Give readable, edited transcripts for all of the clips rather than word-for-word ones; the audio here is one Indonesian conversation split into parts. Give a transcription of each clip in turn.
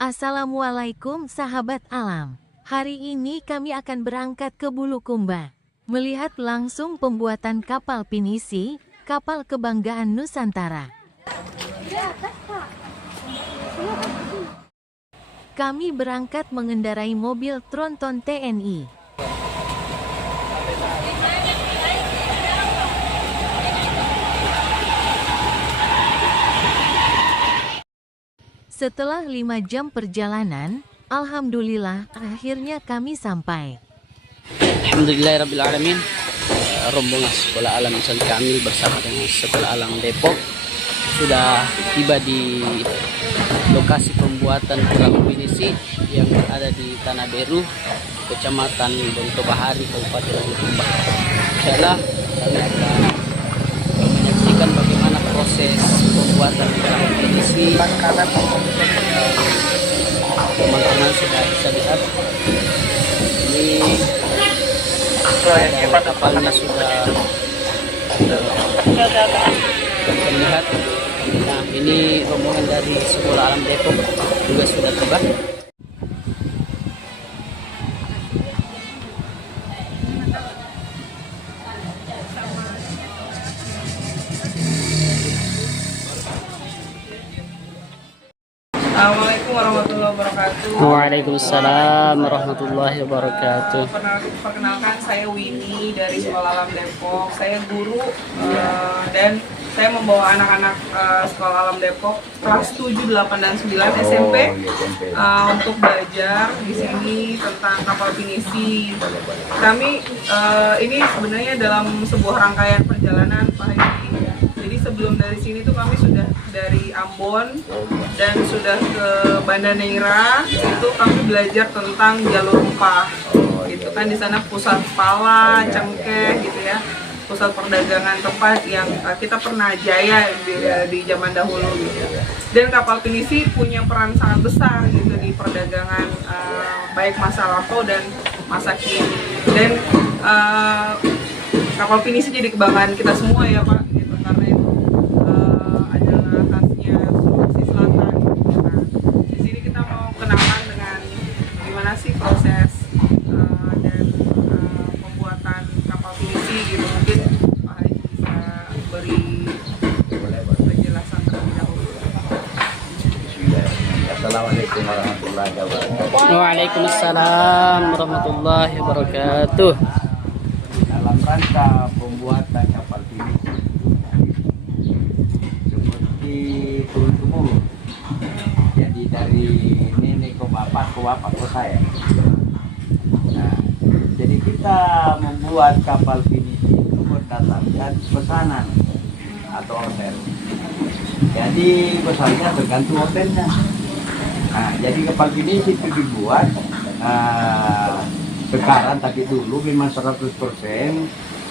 Assalamualaikum sahabat alam. Hari ini kami akan berangkat ke Bulukumba, melihat langsung pembuatan kapal pinisi, kapal kebanggaan Nusantara. Kami berangkat mengendarai mobil tronton TNI. Setelah 5 jam perjalanan, alhamdulillah akhirnya kami sampai. Alhamdulillahirrabbilalamin. Rombongan Sekolah Alam Insan Kamil bersama dengan Sekolah Alam Depok sudah tiba di lokasi pembuatan perahu pinisi yang berada di Tanah Beru, Kecamatan Bonto Bahari, Kabupaten Bulukumba. Insyaallah kami akan menyaksikan bagaimana proses pembuatan perahu pinisi. Teman-teman sudah bisa lihat ini kapalnya sudah terlihat. Nah, ini rombongan dari Sekolah Alam Depok juga sudah tiba. Assalamualaikum warahmatullahi wabarakatuh. Waalaikumsalam warahmatullahi wabarakatuh. Perkenalkan, saya Winnie dari Sekolah Alam Depok. Saya guru dan saya membawa anak-anak Sekolah Alam Depok kelas 7, 8, dan 9 SMP untuk belajar di sini tentang kapal pinisi. Kami ini sebenarnya dalam sebuah rangkaian perjalanan Pak Haji. Jadi sebelum dari sini tuh kami sudah dari Ambon dan sudah ke Banda Neira. Itu kami belajar tentang jalur rempah. Gitu kan, di sana pusat pala, cengkeh gitu ya. Pusat perdagangan tempat yang kita pernah jaya di zaman dahulu gitu. Dan kapal pinisi punya peran sangat besar gitu di perdagangan baik masa lampau dan masa kini. Dan kapal pinisi jadi kebanggaan kita semua ya Pak, gitu, karena itu adalah khasnya Sulawesi Selatan. Nah, di sini kita mau kenalan dengan gimana sih proses dan pembuatan kapal pinisi gitu. Mungkin Pak Haji bisa beri penjelasan terlebih dahulu. Assalamualaikum warahmatullahi wabarakatuh. Waalaikumsalam warahmatullahi wabarakatuh. Dalam rangka pembuatan kapal pinisi seperti turun-temurun, jadi dari nenek ke bapak ke saya. Nah, jadi kita membuat kapal pinisi itu berdasarkan pesanan atau order. Jadi pesannya tergantung ordernya. Nah, jadi kapal pinisi itu dibuat sekarang, tapi dulu memang 100%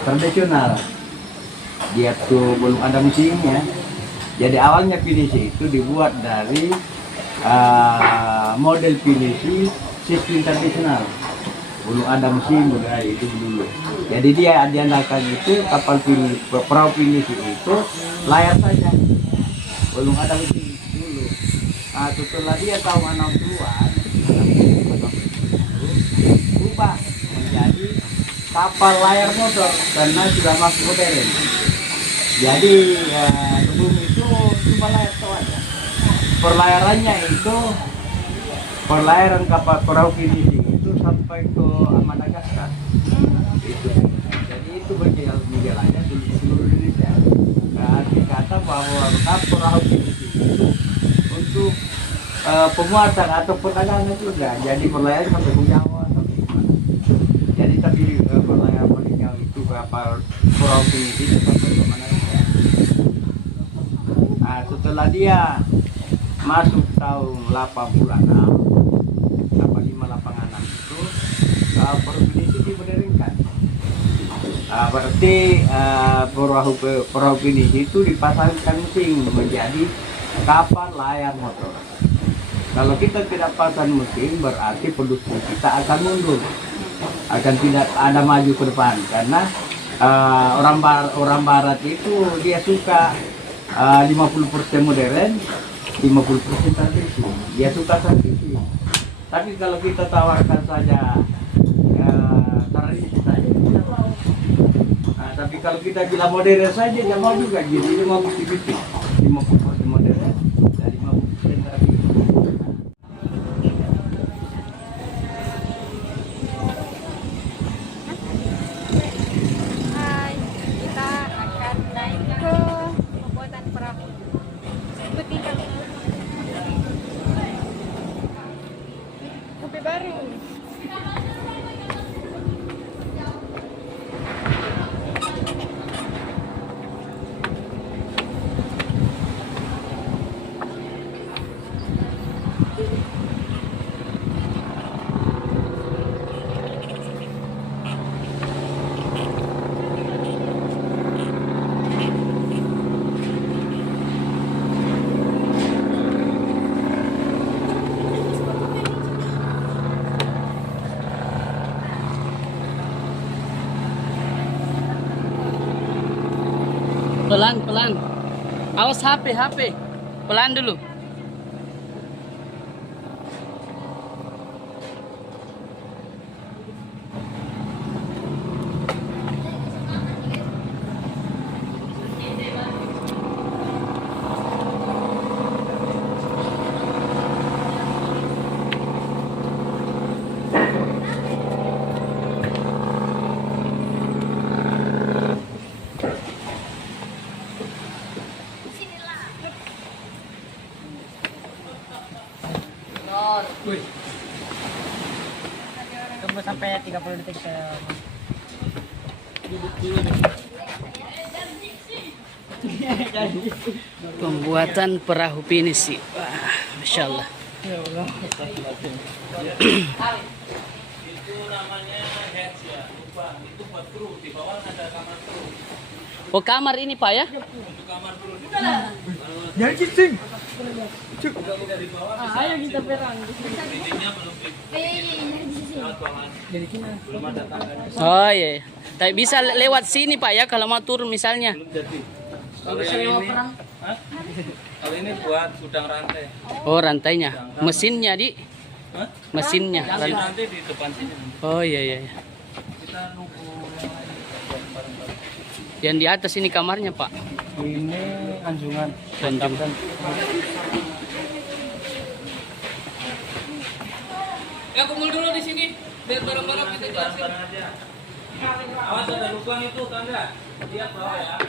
tradisional. Dia tuh belum ada mesinnya. Jadi awalnya pinisi itu dibuat dari model pinisi sistem tradisional. Belum ada mesin, belum ada itu dulu. Jadi dia diandalkan itu kapal pinisi, perahu pinisi itu layar saja. Belum ada mesin dulu. Nah, setelah dia tahun 60-an berubah menjadi kapal layar motor karena sudah masuk modern. Jadi sebelum itu cuma layar saja. Perlayarannya itu perlayaran kapal perahu pinisi itu sampai ke Madagaskar. Itu. Jadi itu berjalannya di seluruh Indonesia. Arti kata bahwa kapal perahu pinisi itu untuk pemuatan atau perdagangan juga. Jadi perlayaran sampai ke Jawa. Jadi tapi perlayaran paling jauh itu kapal perahu pinisi itu sampai ke Madagaskar. Nah, setelah dia masuk tahun 86, 8586 itu perahu pinisi dimodernkan. Berarti perahu pinisi itu dipasangkan mesin menjadi kapal layar motor. Kalau kita tidak pasang mesin berarti produksi kita akan mundur, akan tidak ada maju ke depan karena orang barat itu dia suka 50% modern, 50% transisi. Dia suka transisi. Tapi kalau kita tawarkan saja ya, transisi saja dia mau. Nah, tapi kalau kita bilang modern saja dia mau juga. Jadi dia mau 50% modern dan 50% transisi. Hai, kita akan naik ke pembuatan perahu. Seperti kopi baru. Pelan-pelan. Awas HP. Pelan dulu. Tunggu sampai 30 detik ke Pembuatan perahu pinisi. Wah, Masya Allah. Oh, kamar ini Pak ya? ayo kita perang. Oh iya. Tapi bisa lewat sini Pak ya kalau mau turun misalnya. Kalau ini buat gudang rantai. Oh, rantainya. Mesinnya, Di. Hah? Mesinnya. Mesin rantai di depan sini. Oh iya. Kita nunggu yang lain. Yang di atas ini kamarnya, Pak. Ini anjungan. Anjungan. Ya kumpul dulu di sini biar bareng-bareng kita jelasin. Awas ada lubang itu tanda. Lihat bawah ya.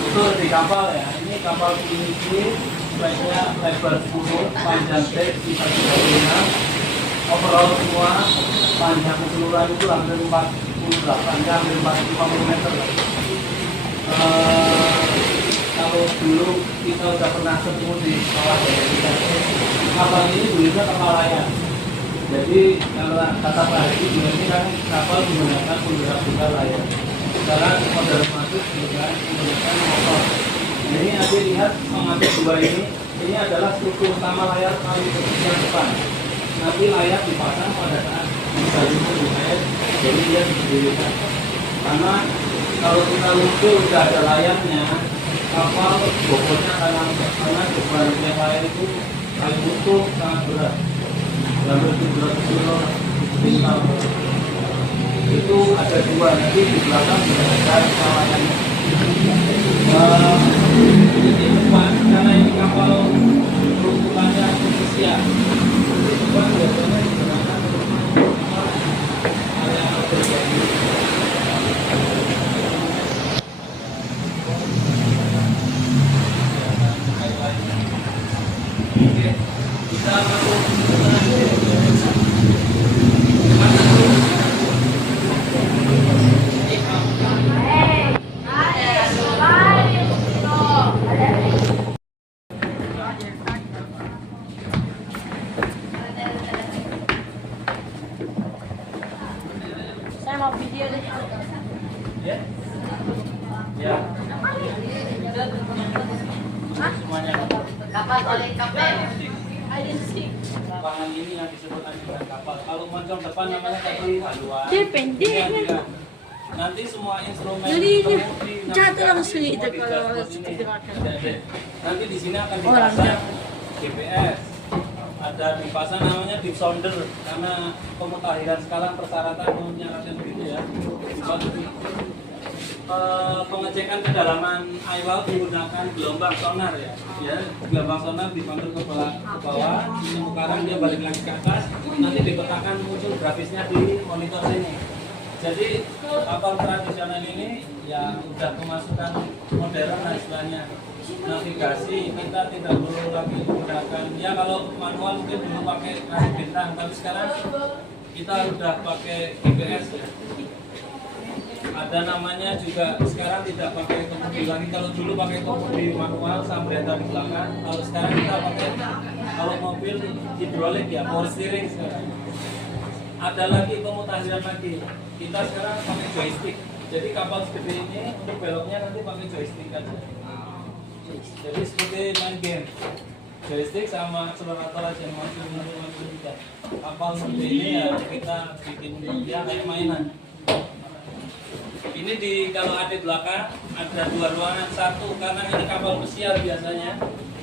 Itu di kapal ya. Ini kapal pinisi, lebarnya lebar 10, panjang T 336. Overall semua panjang keseluruhan itu hampir 48, hampir 50 meter. Kalau dulu kita udah pernah ketemu di bawah kapal ini dulunya kapal layar. Jadi kalau kata Pak Haji ini kan kapal menggunakan penggerak layar. Sekarang modern masuk dengan menggunakan motor. Nah, ini nanti lihat mengambil dua ini adalah struktur utama layar paling yang depan. Nanti layar dipasang pada saat disalurkan di air, jadi dia didirikan. Karena kalau kita luncur sudah ada layarnya, kapal bobotnya karena bebannya layar itu paling utuh sangat berat. Hampir 700 kilo kuintal. Itu ada dua, nanti di belakang sudah ada kawasannya. Di depan karena ini kapal peruntukannya Indonesia. Di depan biasanya digunakan area terjadi. Oke, kita masuk Saya mau video deh. ya. Ya. Kapal oleh kapal. Lapangan ini yang disebut anjungan kapal. Kalau moncong depan namanya tadi haluan. Dia pendek Ini kan? juga. Nanti semua instrumen Jadi ini kemudi, jatuh langsung navigasi, itu semua kalau di dashboard ini. gerakan. Nanti di sini akan Oh, dipasang GPS. Ada dipasang namanya deep sounder karena pemutahiran sekarang persyaratan menyarankan begitu ya. Pengecekan kedalaman air laut menggunakan gelombang sonar ya. Ya, gelombang sonar dipantul ke bawah, ini sekarang dia balik lagi ke atas, nanti dipetakan muncul grafisnya di monitor sini. Jadi kapal tradisional ini ya udah kemasukan modern lah istilahnya. Navigasi kita tidak perlu lagi menggunakan ya kalau manual mungkin dulu pakai kasih bintang, tapi sekarang kita udah pakai GPS ya. Ada namanya juga sekarang tidak pakai kemudi lagi. Kalau dulu pakai kemudi manual sambreta di belakang, kalau sekarang kita pakai kalau mobil hidrolik ya power steering sekarang. Ada lagi pemutahiran lagi. Kita sekarang pakai joystick. Jadi kapal segede ini untuk beloknya nanti pakai joystick aja. Jadi seperti main game. Joystick sama akselerator aja maju kita. Kapal segede ini ya kita bikin dia kayak mainan. Ini di kalau ada belakang ada dua ruangan, satu karena ini kapal pesiar biasanya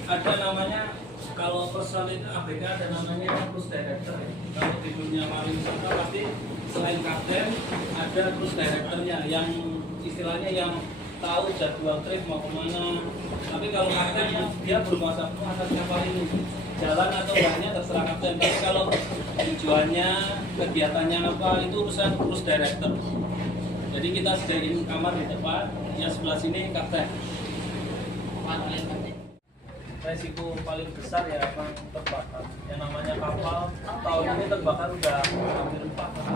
ada namanya kalau personil itu ABK ada namanya cruise director ya. Kalau di dunia pariwisata pasti selain kapten ada cruise directornya yang istilahnya yang tahu jadwal trip mau kemana. Tapi kalau kaptennya dia berkuasa penuh atas kapal ini. Jalan atau enggaknya terserah kapten. Tapi kalau tujuannya kegiatannya apa itu urusan cruise director. Jadi kita sediain kamar di depan, yang sebelah sini kapten. Resiko paling besar ya emang terbakar. Yang namanya kapal tahun ini terbakar udah hampir 4 tahun.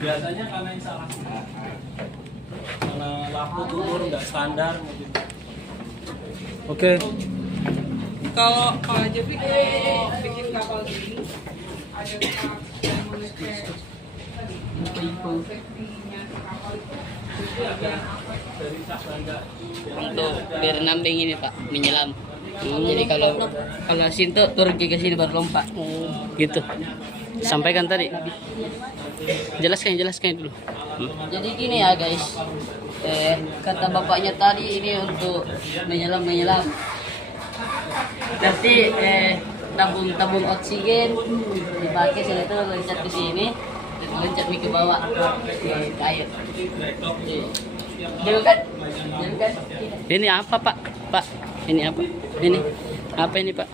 Biasanya karena instalasi, karena lampu turun nggak standar mungkin. Oke. Kalau Jeffrey kalau bikin kapal gini ada yang mengecek safety-nya kapal itu bagian apa? Dari untuk berenang ini Pak, menyelam. Jadi kalau sinto turun ke sini baru lompat. Gitu. Sampaikan tadi. Jelaskan dulu. Jadi gini ya guys, kata bapaknya tadi ini untuk menyelam. Nanti tabung oksigen dipakai setelah itu loncat ke sini, loncat ke bawah ke air. Jauh kan? Ini apa Pak? Pak, ini apa? Ini apa ini Pak?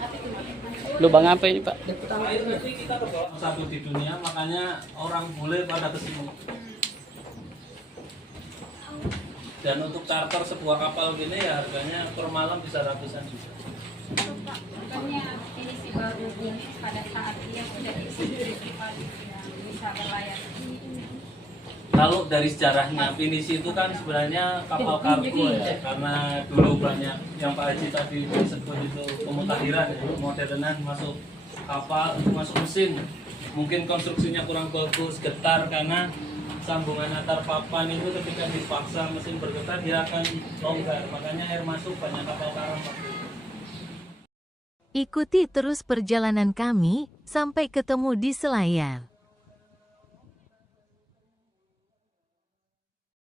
Lubang apa ini Pak? Kita satu di dunia, makanya orang bule pada kesini. Dan untuk charter sebuah kapal gini ya harganya per malam bisa ratusan juta. Bukannya ini si baru ini pada saat dia sudah isi bisa berlayar. Kalau dari sejarahnya Pinisi itu kan sebenarnya kapal kargo ya, karena dulu banyak yang Pak Haji tadi disebut itu pemutahiran ya, modernan masuk kapal itu masuk mesin. Mungkin konstruksinya kurang bagus, getar karena sambungan antar papan itu ketika dipaksa mesin bergetar dia akan longgar, makanya air masuk banyak kapal karam. Ikuti terus perjalanan kami, sampai ketemu di Selayar.